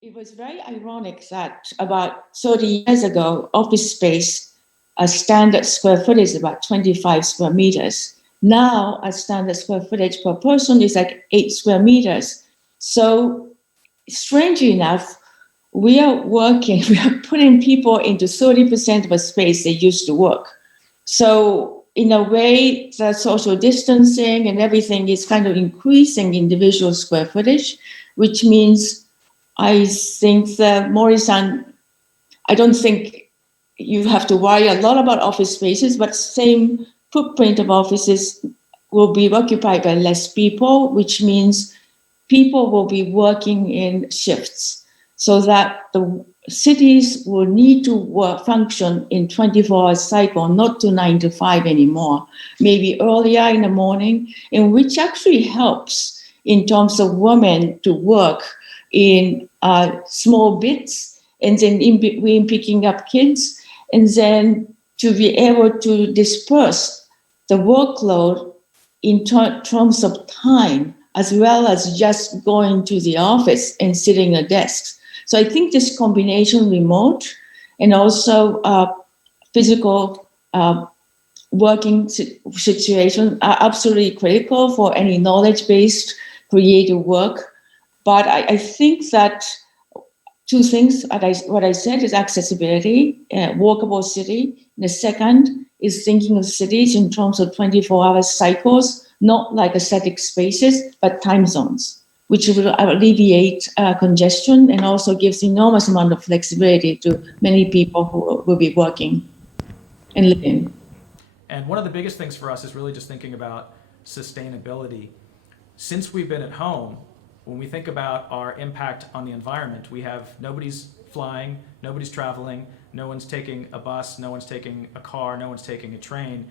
It was very ironic that about 30 years ago, office space, a standard square footage is about 25 square meters. Now, a standard square footage per person is like 8 square meters. So, strangely enough, we are working, we are putting people into 30% of a space they used to work. So, in a way, the social distancing and everything is kind of increasing individual square footage, which means I think that Mori-san, I don't think you have to worry a lot about office spaces, but same footprint of offices will be occupied by less people, which means people will be working in shifts so that the cities will need to function in 24-hour cycle, not to 9 to 5 anymore, maybe earlier in the morning, and which actually helps in terms of women to work in small bits, and then in between picking up kids, and then to be able to disperse the workload in terms of time, as well as just going to the office and sitting at desks. So I think this combination, remote and also physical working situation, are absolutely critical for any knowledge-based creative work. But I think that two things, what I said is accessibility, walkable city. The second is thinking of cities in terms of 24-hour cycles, not like static spaces, but time zones, which will alleviate congestion and also gives enormous amount of flexibility to many people who will be working and living. And one of the biggest things for us is really just thinking about sustainability. Since we've been at home, when we think about our impact on the environment, we have nobody's flying, nobody's traveling, no one's taking a bus, no one's taking a car, no one's taking a train.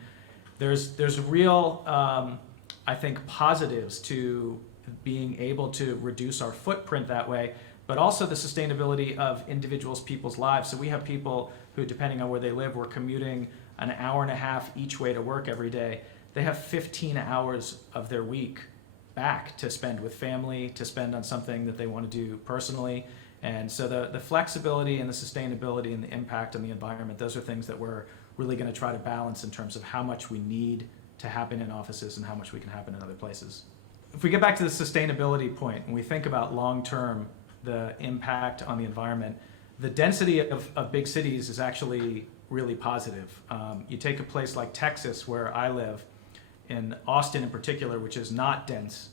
There's real, I think, positives to being able to reduce our footprint that way, but also the sustainability of individuals, people's lives. So we have people who, depending on where they live, were commuting an hour and a half each way to work every day. They have 15 hours of their week back to spend with family, to spend on something that they want to do personally. And so the flexibility and the sustainability and the impact on the environment, those are things that we're really going to try to balance in terms of how much we need to happen in offices and how much we can happen in other places. If we get back to the sustainability point and we think about long-term, the impact on the environment, the density of big cities is actually really positive. You take a place like Texas, where I live, in Austin in particular, which is not dense,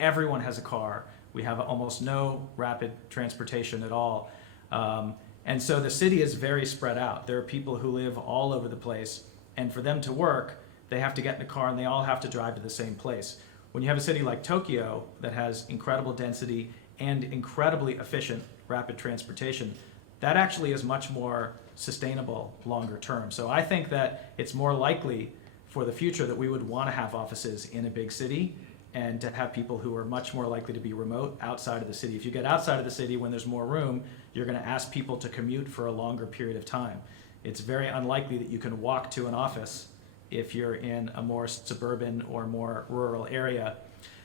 everyone has a car. We have almost no rapid transportation at all. And so the city is very spread out. There are people who live all over the place, and for them to work, they have to get in a car and they all have to drive to the same place. When you have a city like Tokyo that has incredible density and incredibly efficient rapid transportation, that actually is much more sustainable longer term. So I think that it's more likely for the future that we would want to have offices in a big city and to have people who are much more likely to be remote outside of the city. If you get outside of the city when there's more room, you're going to ask people to commute for a longer period of time. It's very unlikely that you can walk to an office if you're in a more suburban or more rural area.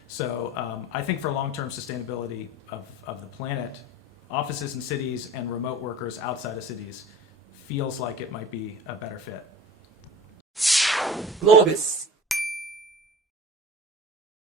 So I think for long-term sustainability of the planet, offices in cities and remote workers outside of cities feels like it might be a better fit. Globus.